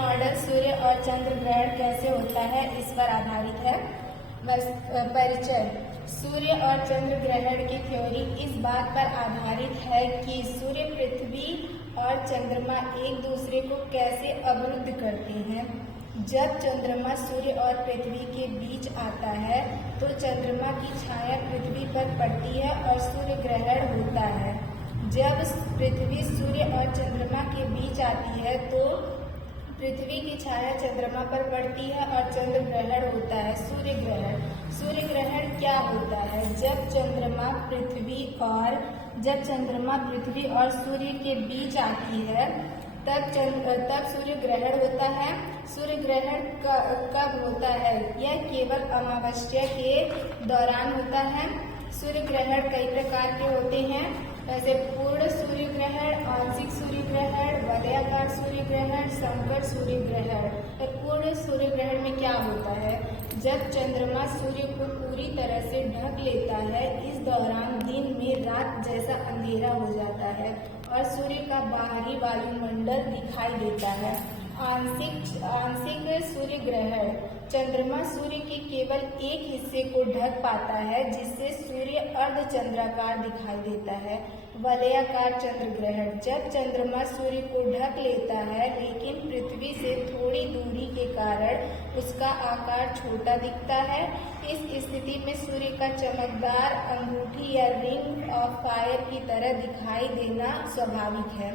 Model सूर्य और चंद्र ग्रहण कैसे होता है इस पर आधारित है। परिचय। सूर्य और चंद्र ग्रहण की थ्योरी इस बात पर आधारित है कि सूर्य, पृथ्वी और चंद्रमा एक दूसरे को कैसे अवरुद्ध करते हैं। जब चंद्रमा सूर्य और पृथ्वी के बीच आता है तो चंद्रमा की छाया पृथ्वी पर पड़ती है और सूर्य ग्रहण होता है। जब पृथ्वी सूर्य और चंद्रमा के बीच आती है तो पृथ्वी की छाया चंद्रमा पर पड़ती है और चंद्र ग्रहण होता है। सूर्य ग्रहण। सूर्य ग्रहण क्या होता है? जब चंद्रमा पृथ्वी और सूर्य के बीच आती है तब सूर्य ग्रहण होता है। सूर्य ग्रहण कब होता है? यह केवल अमावस्या के दौरान होता है। सूर्य ग्रहण कई प्रकार के होते हैं, जैसे पूर्ण सूर्य ग्रहण, आंशिक सूर्य ग्रहण, वलयाकार सूर्य ग्रहण, संकर सूर्य ग्रहण। पूर्ण सूर्य ग्रहण में क्या होता है? जब चंद्रमा सूर्य को पूरी तरह से ढक लेता है, इस दौरान दिन में रात जैसा अंधेरा हो जाता है और सूर्य का बाहरी वायुमंडल दिखाई देता है। आंशिक सूर्य ग्रहण। चंद्रमा सूर्य के केवल एक हिस्से को ढक पाता है, जिससे सूर्य अर्धचंद्राकार दिखाई देता है। वलयाकार चंद्र ग्रहण। जब चंद्रमा सूर्य को ढक लेता है लेकिन पृथ्वी से थोड़ी दूरी के कारण उसका आकार छोटा दिखता है, इस स्थिति में सूर्य का चमकदार अंगूठी या रिंग ऑफ फायर की तरह दिखाई देना स्वाभाविक है।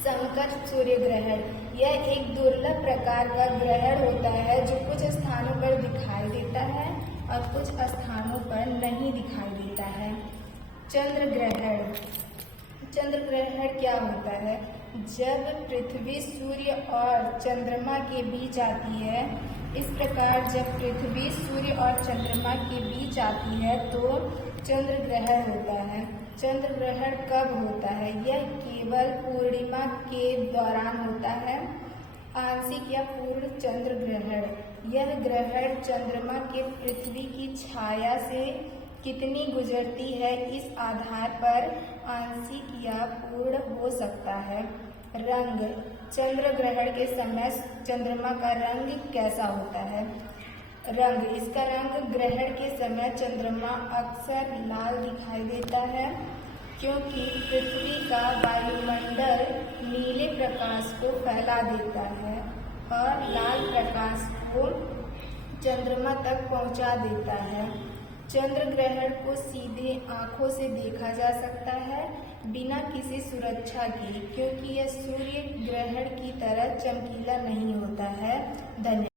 संकर सूर्य ग्रहण। यह एक दुर्लभ प्रकार का ग्रहण होता है जो कुछ स्थानों पर दिखाई देता है और कुछ स्थानों पर नहीं दिखाई देता है। चंद्र ग्रहण। चंद्र ग्रहण क्या होता है? जब पृथ्वी सूर्य और चंद्रमा के बीच आती है, इस प्रकार जब पृथ्वी सूर्य और चंद्रमा के बीच आती है तो चंद्र ग्रहण होता है। चंद्र ग्रहण कब होता है? यह केवल पूर्णिमा के दौरान होता है। आंशिक या पूर्ण चंद्र ग्रहण। यह ग्रहण चंद्रमा के पृथ्वी की छाया से कितनी गुजरती है इस आधार पर आंशिक या पूर्ण हो सकता है। रंग। चंद्र ग्रहण के समय चंद्रमा का रंग कैसा होता है? रंग। इसका रंग ग्रहण के समय चंद्रमा अक्सर लाल दिखाई देता है, क्योंकि पृथ्वी का वायुमंडल नीले प्रकाश को फैला देता है और लाल प्रकाश को चंद्रमा तक पहुंचा देता है। चंद्र ग्रहण को सीधे आंखों से देखा जा सकता है बिना किसी सुरक्षा के, क्योंकि यह सूर्य ग्रहण की तरह चमकीला नहीं होता है। धन्यवाद।